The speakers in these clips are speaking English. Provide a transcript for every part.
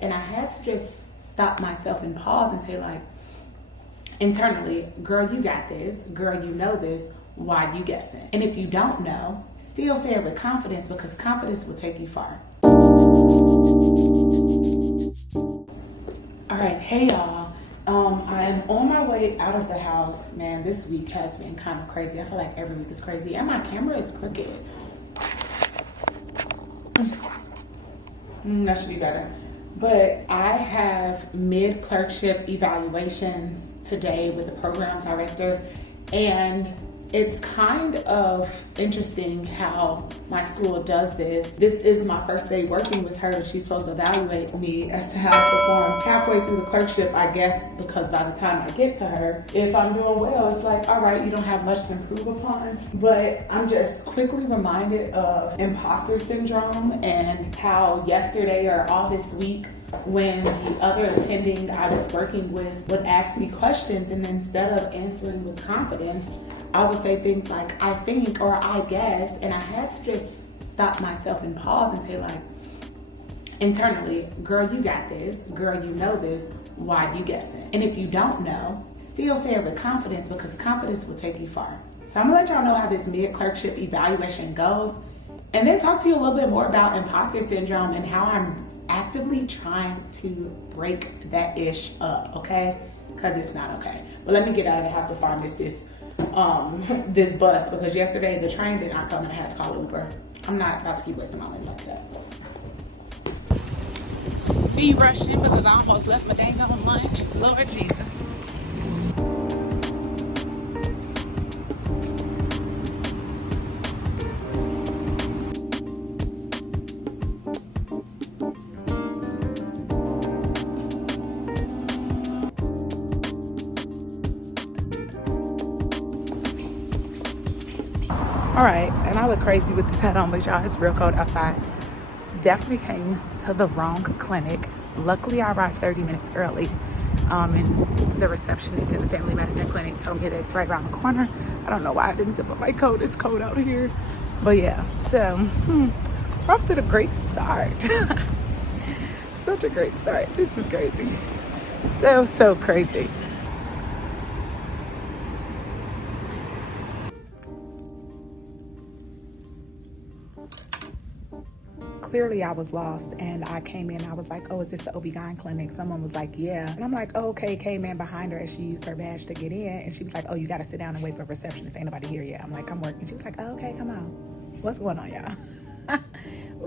And I had to just stop myself and pause and say, like, internally, girl, you got this. Girl, you know this. Why you guessing? And if you don't know, still say it with confidence, because confidence will take you far. All right, hey y'all. I'm on my way out of the house. Man, this week has been kind of crazy. I feel like every week is crazy, and my camera is crooked. That should be better. But I have mid-clerkship evaluations today with the program director, and it's kind of interesting how my school does this. This is my first day working with her. She's supposed to evaluate me as to how I perform. Halfway through the clerkship, I guess, because by the time I get to her, if I'm doing well, it's like, all right, you don't have much to improve upon. But I'm just quickly reminded of imposter syndrome and how yesterday or all this week, when the other attending I was working with would ask me questions, and instead of answering with confidence, I would say things like, I think, or I guess, and I had to just stop myself and pause and say, like, internally, girl, you got this. Girl, you know this. Why you guessing? And if you don't know, still say it with confidence, because confidence will take you far. So I'm gonna let y'all know how this mid-clerkship evaluation goes, and then talk to you a little bit more about imposter syndrome and how I'm actively trying to break that ish up, okay? Because it's not okay. But let me get out of the house before I miss this this bus, because yesterday the train did not come and I had to call Uber. I'm not about to keep wasting my money like that. Be rushing because I almost left my dang on lunch. Lord Jesus. All right, and I look crazy with this hat on, but y'all, it's real cold outside. Definitely came to the wrong clinic. Luckily, I arrived 30 minutes early. And the receptionist in the family medicine clinic told me that it's right around the corner. I don't know why I didn't zip up my coat. It's cold out here. But yeah, so we're off to the great start. Such a great start. This is crazy. So crazy. Clearly I was lost, and I came in, I was like, oh, is this the OB-GYN clinic? Someone was like, yeah. And I'm like, oh, okay, came in behind her as she used her badge to get in, and she was like, oh, you gotta sit down and wait for a receptionist. Ain't nobody here yet. I'm like, I'm working. She was like, oh, okay, come on. What's going on, y'all?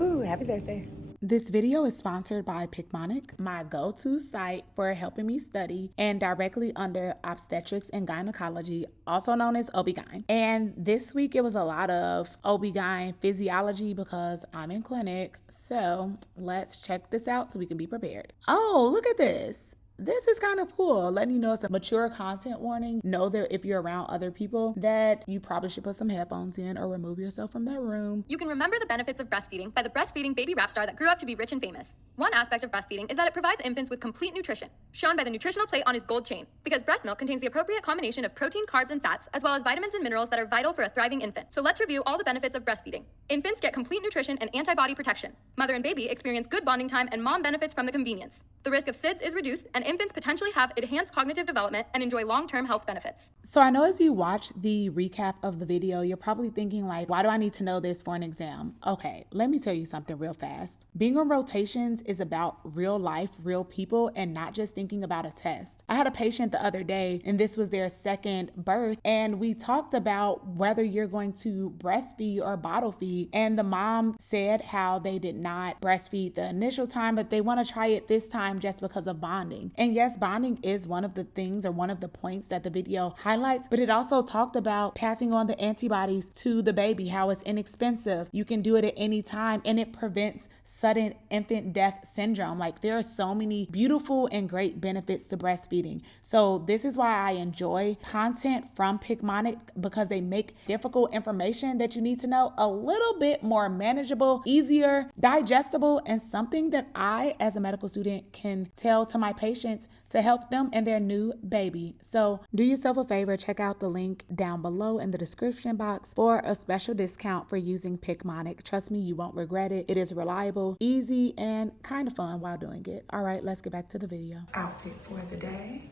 Ooh, happy Thursday. This video is sponsored by Picmonic, my go-to site for helping me study, and directly under obstetrics and gynecology, also known as OB-GYN. And this week it was a lot of OB-GYN physiology because I'm in clinic. So let's check this out so we can be prepared. Oh, look at this. This is kind of cool, letting you know it's a mature content warning. Know that if you're around other people, that you probably should put some headphones in or remove yourself from that room. You can remember the benefits of breastfeeding by the breastfeeding baby rap star that grew up to be rich and famous. One aspect of breastfeeding is that it provides infants with complete nutrition, shown by the nutritional plate on his gold chain, because breast milk contains the appropriate combination of protein, carbs, and fats, as well as vitamins and minerals that are vital for a thriving infant. So let's review all the benefits of breastfeeding. Infants get complete nutrition and antibody protection. Mother and baby experience good bonding time, and mom benefits from the convenience. The risk of SIDS is reduced, and infants potentially have enhanced cognitive development and enjoy long-term health benefits. So I know as you watch the recap of the video, you're probably thinking like, why do I need to know this for an exam? Okay, let me tell you something real fast. Being on rotations is about real life, real people, and not just thinking about a test. I had a patient the other day, and this was their second birth, and we talked about whether you're going to breastfeed or bottle feed, and the mom said how they did not breastfeed the initial time, but they want to try it this time just because of bonding. And yes, bonding is one of the things or one of the points that the video highlights, but it also talked about passing on the antibodies to the baby, how it's inexpensive. You can do it at any time, and it prevents sudden infant death syndrome. Like, there are so many beautiful and great benefits to breastfeeding. So this is why I enjoy content from Picmonic, because they make difficult information that you need to know a little bit more manageable, easier, digestible, and something that I, as a medical student, can tell to my patients to help them and their new baby. So do yourself a favor, check out the link down below in the description box for a special discount for using Picmonic. Trust me, you won't regret it. It is reliable, easy, and kind of fun while doing it. All right, let's get back to the video. Outfit for the day.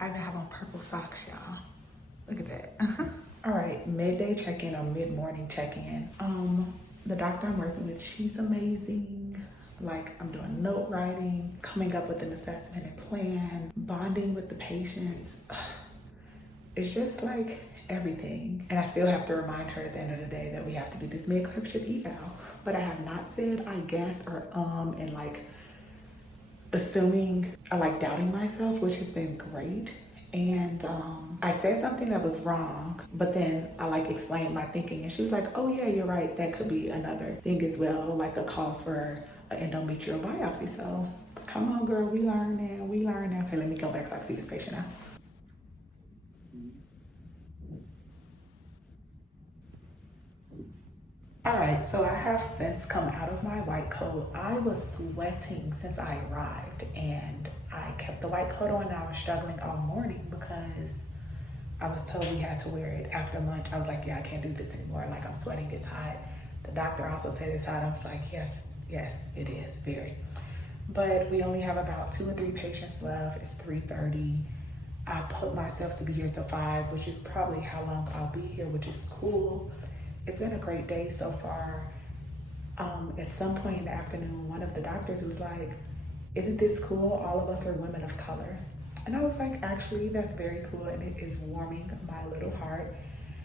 I even have on purple socks, y'all. Look at that. All right, midday check-in or mid-morning check-in. The doctor I'm working with, she's amazing. Like, I'm doing note writing, coming up with an assessment and plan, bonding with the patients. It's just like everything. And I still have to remind her at the end of the day that we have to do this mid-clerkship eval. But I have not said I guess or and like assuming or like doubting myself, which has been great. And I said something that was wrong, but then I like explained my thinking, and she was like, oh yeah, you're right, that could be another thing as well, like a cause for an endometrial biopsy. So come on girl, we learning. Okay, let me go back so I can see this patient now. All right, so I have since come out of my white coat. I was sweating since I arrived, and I kept the white coat on, and I was struggling all morning because I was told we had to wear it after lunch. I was like, yeah, I can't do this anymore. Like, I'm sweating, it's hot. The doctor also said it's hot. I was like, yes, it is, very. But we only have about 2 or 3 patients left. It's 3:30. I put myself to be here till 5, which is probably how long I'll be here, which is cool. It's been a great day so far. At some point in the afternoon, one of the doctors was like, isn't this cool? All of us are women of color. And I was like, actually, that's very cool, and it is warming my little heart.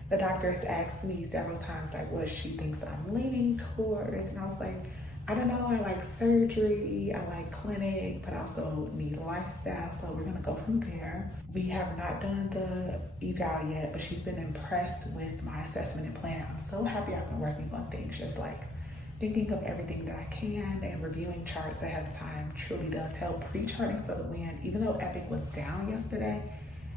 The doctor has asked me several times, like, what she thinks I'm leaning towards. And I was like, I don't know, I like surgery, I like clinic, but I also need lifestyle, so we're gonna go from there. We have not done the eval yet, but she's been impressed with my assessment and plan. I'm so happy I've been working on things, just like thinking of everything that I can, and reviewing charts ahead of time truly does help. Pre-charting for the win, even though Epic was down yesterday,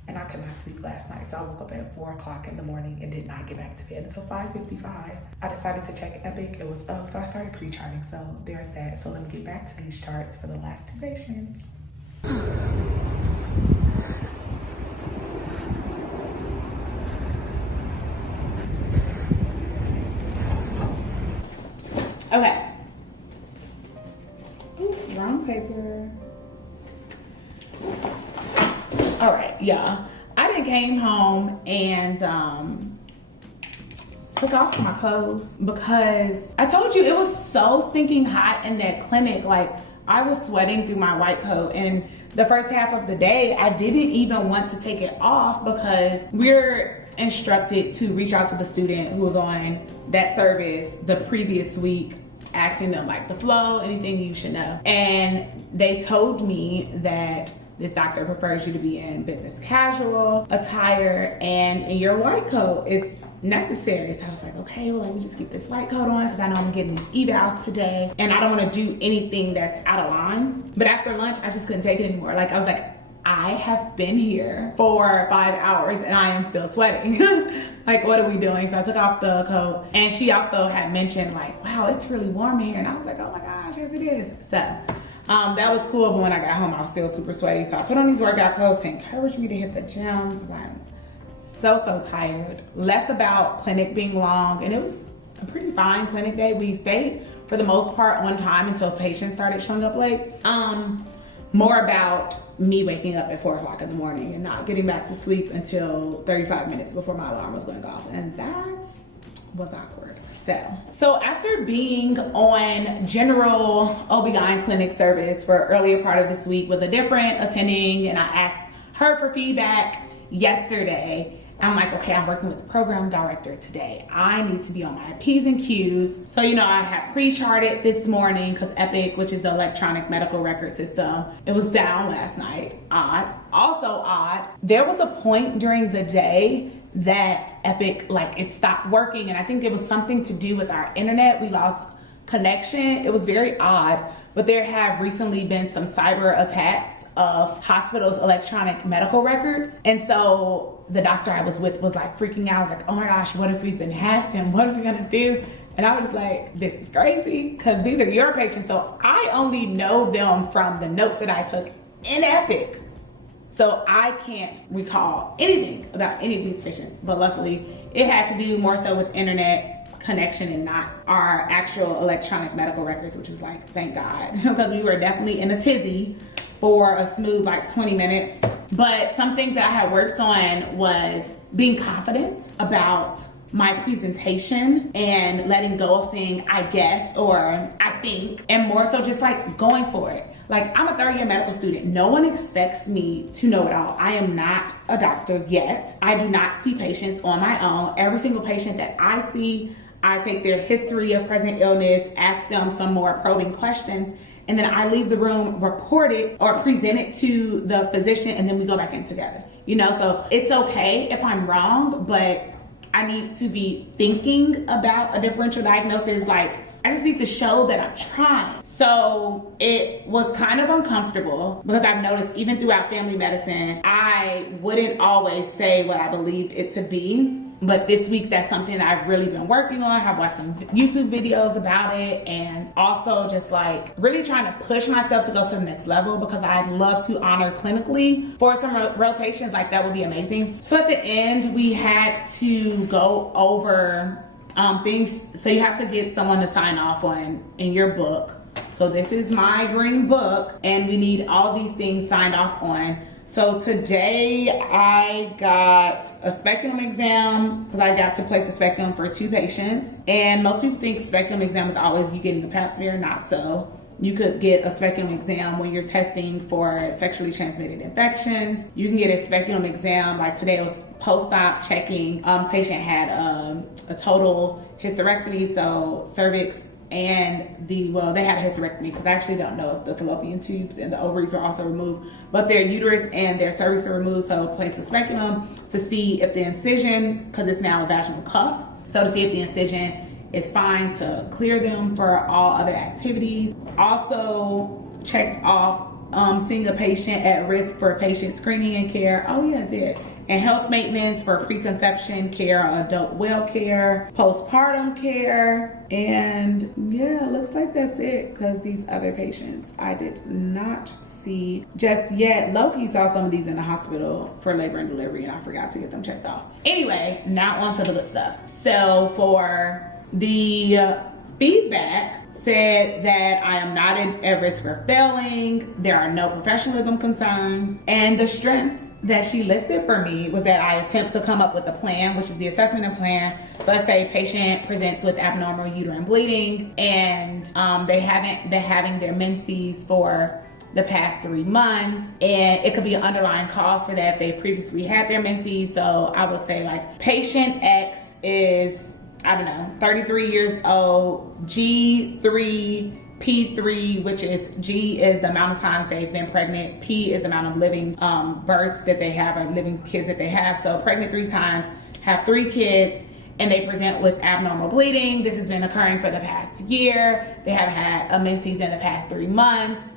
and I could not sleep last night. So I woke up at 4 o'clock in the morning and did not get back to bed until 5:55. I decided to check Epic, it was up, so I started pre-charting. So there's that. So let me get back to these charts for the last 2 patients. Okay. Ooh, wrong paper. All right, yeah. I done came home and took off my clothes because I told you it was so stinking hot in that clinic. Like, I was sweating through my white coat, and the first half of the day, I didn't even want to take it off because we're instructed to reach out to the student who was on that service the previous week, asking them like the flow, anything you should know. And they told me that this doctor prefers you to be in business casual attire and in your white coat. It's necessary. So I was like, okay, well, let me just keep this white coat on because I know I'm getting these evals today and I don't want to do anything that's out of line. But after lunch, I just couldn't take it anymore. Like, I was like, I have been here for 5 hours and I am still sweating. Like, what are we doing? So I took off the coat, and she also had mentioned like, wow, it's really warm here. And I was like, oh my gosh, yes it is. So that was cool, but when I got home, I was still super sweaty. So I put on these workout clothes to encourage me to hit the gym because I'm so tired. Less about clinic being long, and it was a pretty fine clinic day. We stayed for the most part on time until patients started showing up late. More about me waking up at 4 o'clock in the morning and not getting back to sleep until 35 minutes before my alarm was going off, and that was awkward. So after being on general OB-GYN clinic service for earlier part of this week with a different attending, and I asked her for feedback yesterday, I'm like, okay, I'm working with the program director today. I need to be on my P's and Q's. So, you know, I had pre-charted this morning because Epic, which is the electronic medical record system, it was down last night. Odd. Also odd, there was a point during the day that Epic, like, it stopped working, and I think it was something to do with our internet. We lost connection. It was very odd, but there have recently been some cyber attacks of hospitals' electronic medical records. And so the doctor I was with was like freaking out. I was like, oh my gosh, what if we've been hacked and what are we gonna do? And I was like, this is crazy, because these are your patients. So I only know them from the notes that I took in Epic. So I can't recall anything about any of these patients. But luckily, it had to do more so with internet connection and not our actual electronic medical records, which was like, thank God, because we were definitely in a tizzy for a smooth like 20 minutes. But some things that I had worked on was being confident about my presentation and letting go of saying I guess or I think, and more so just like going for it. Like, I'm a third year medical student. No one expects me to know it all. I am not a doctor yet. I do not see patients on my own. Every single patient that I see, I take their history of present illness, ask them some more probing questions, and then I leave the room, report it or present it to the physician, and then we go back in together. You know, so it's okay if I'm wrong, but I need to be thinking about a differential diagnosis. Like, I just need to show that I'm trying. So it was kind of uncomfortable because I've noticed even throughout family medicine, I wouldn't always say what I believed it to be. But this week, that's something that I've really been working on. I've watched some YouTube videos about it, and also just like really trying to push myself to go to the next level, because I'd love to honor clinically for some rotations. Like, that would be amazing. So at the end, we had to go over things. So you have to get someone to sign off on in your book. So this is my green book, and we need all these things signed off on. So today I got a speculum exam, because I got to place a speculum for 2 patients. And most people think speculum exam is always you getting a pap smear. Not so. You could get a speculum exam when you're testing for sexually transmitted infections. You can get a speculum exam, like today it was post-op checking. Patient had a total hysterectomy, so cervix and they had a hysterectomy, because I actually don't know if the fallopian tubes and the ovaries were also removed, but their uterus and their cervix are removed. So place a speculum to see if the incision, because it's now a vaginal cuff, so to see if the incision is fine to clear them for all other activities. Also checked off seeing a patient at risk for patient screening and care. Oh yeah, I did. And health maintenance for preconception care, adult well care, postpartum care, and yeah, it looks like that's it, because these other patients I did not see just yet. Loki saw some of these in the hospital for labor and delivery, and I forgot to get them checked off. Anyway, now on to the good stuff. So for the feedback, said that I am not at risk for failing, there are no professionalism concerns, and the strengths that she listed for me was that I attempt to come up with a plan, which is the assessment and plan. So let's say patient presents with abnormal uterine bleeding, and they haven't been having their menses for the past 3 months, and it could be an underlying cause for that if they previously had their menses. So I would say like patient X is, I don't know, 33 years old, G3, P3, which is G is the amount of times they've been pregnant, P is the amount of living births that they have, or living kids that they have. So pregnant 3 times, have 3 kids, and they present with abnormal bleeding. This has been occurring for the past year. They have had a menses in the past 3 months.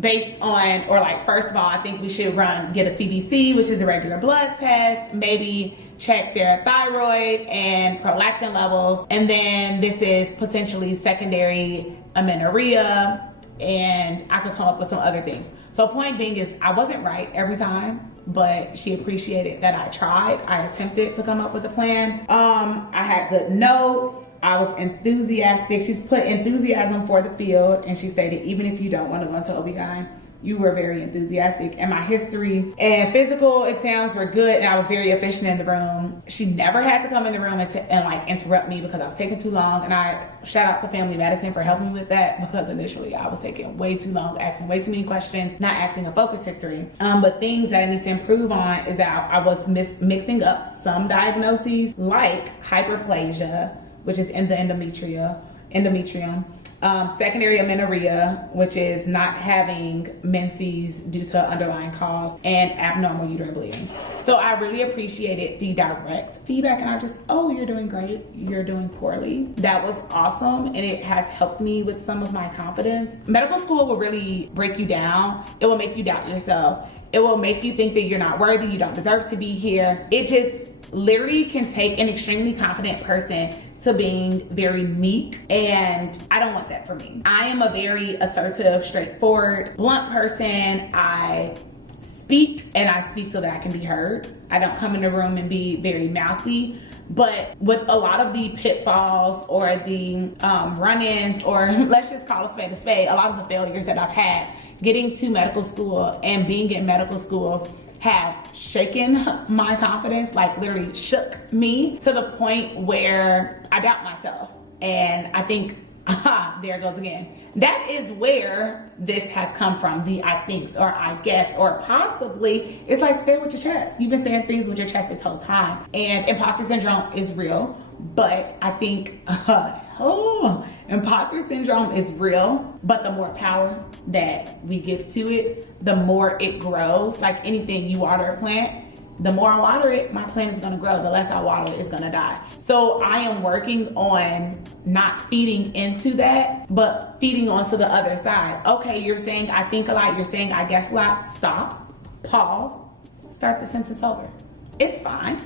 Based on, or like, first of all, I think we should get a CBC, which is a regular blood test, maybe check their thyroid and prolactin levels. And then this is potentially secondary amenorrhea, and I could come up with some other things. So point being is, I wasn't right every time, but she appreciated that I tried. I attempted to come up with a plan. I had good notes. I was enthusiastic. She's put enthusiasm for the field, and she stated, even if you don't want to go into OB-GYN, you were very enthusiastic. And my history and physical exams were good, and I was very efficient in the room. She never had to come in the room and like interrupt me because I was taking too long. And I shout out to family medicine for helping me with that, because initially I was taking way too long, asking way too many questions, not asking a focus history. But things that I need to improve on is that I was mixing up some diagnoses, like hyperplasia, which is in the endometrium. Secondary amenorrhea, which is not having menses due to underlying cause, and abnormal uterine bleeding. So I really appreciated the direct feedback, and I just, oh, you're doing great, you're doing poorly. That was awesome, and it has helped me with some of my confidence. Medical school will really break you down. It will make you doubt yourself. It will make you think that you're not worthy, you don't deserve to be here. It just literally can take an extremely confident person to being very meek, and I don't want that for me. I am a very assertive, straightforward, blunt person. I speak, and I speak so that I can be heard. I don't come in the room and be very mousy. But with a lot of the pitfalls or the run-ins, or let's just call a spade, a lot of the failures that I've had getting to medical school and being in medical school have shaken my confidence, like literally shook me to the point where I doubt myself. And I think, there it goes again. That is where this has come from, the I thinks, or I guess, or possibly. It's like, say it with your chest. You've been saying things with your chest this whole time. And imposter syndrome is real, but I think, imposter syndrome is real, but the more power that we give to it, the more it grows. Like anything, you water a plant, the more I water it, my plant is gonna grow. The less I water it, it's gonna die. So I am working on not feeding into that, but feeding onto the other side. Okay, you're saying I think a lot, you're saying I guess a lot. Stop, pause, start the sentence over. It's fine.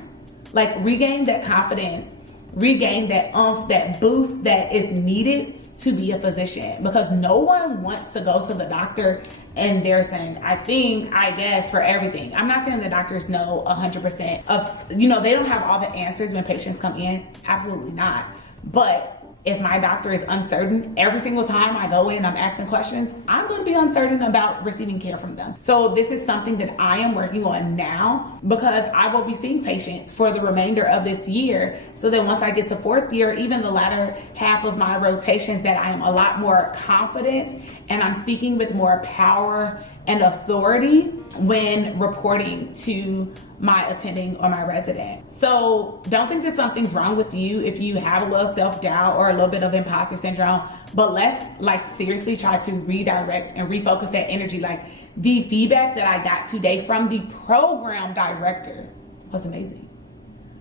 Like, regain that confidence, regain that oomph, that boost that is needed to be a physician, because no one wants to go to the doctor and they're saying, I think, I guess, for everything. I'm not saying the doctors know 100% of, they don't have all the answers when patients come in. Absolutely not. But if my doctor is uncertain every single time I go in, I'm asking questions, I'm going to be uncertain about receiving care from them. So this is something that I am working on now, because I will be seeing patients for the remainder of this year. So that once I get to fourth year, even the latter half of my rotations, that I am a lot more confident and I'm speaking with more power and authority when reporting to my attending or my resident. So don't think that something's wrong with you if you have a little self-doubt or a little bit of imposter syndrome, but let's seriously try to redirect and refocus that energy. Like, the feedback that I got today from the program director was amazing.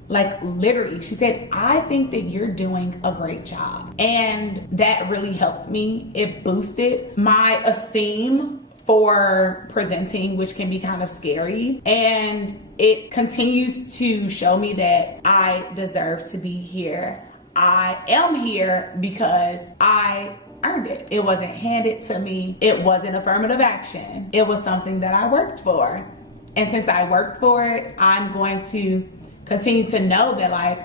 Like, literally, she said, I think that you're doing a great job. And that really helped me. It boosted my esteem for presenting, which can be kind of scary. And it continues to show me that I deserve to be here. I am here because I earned it. It wasn't handed to me. It wasn't affirmative action. It was something that I worked for. And since I worked for it, I'm going to continue to know that, like,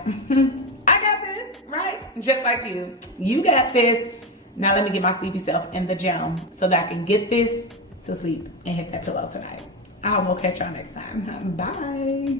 I got this, right? Just like you. You got this. Now let me get my sleepy self in the gym so that I can get this to sleep and hit that pillow tonight. I will catch y'all next time. Bye.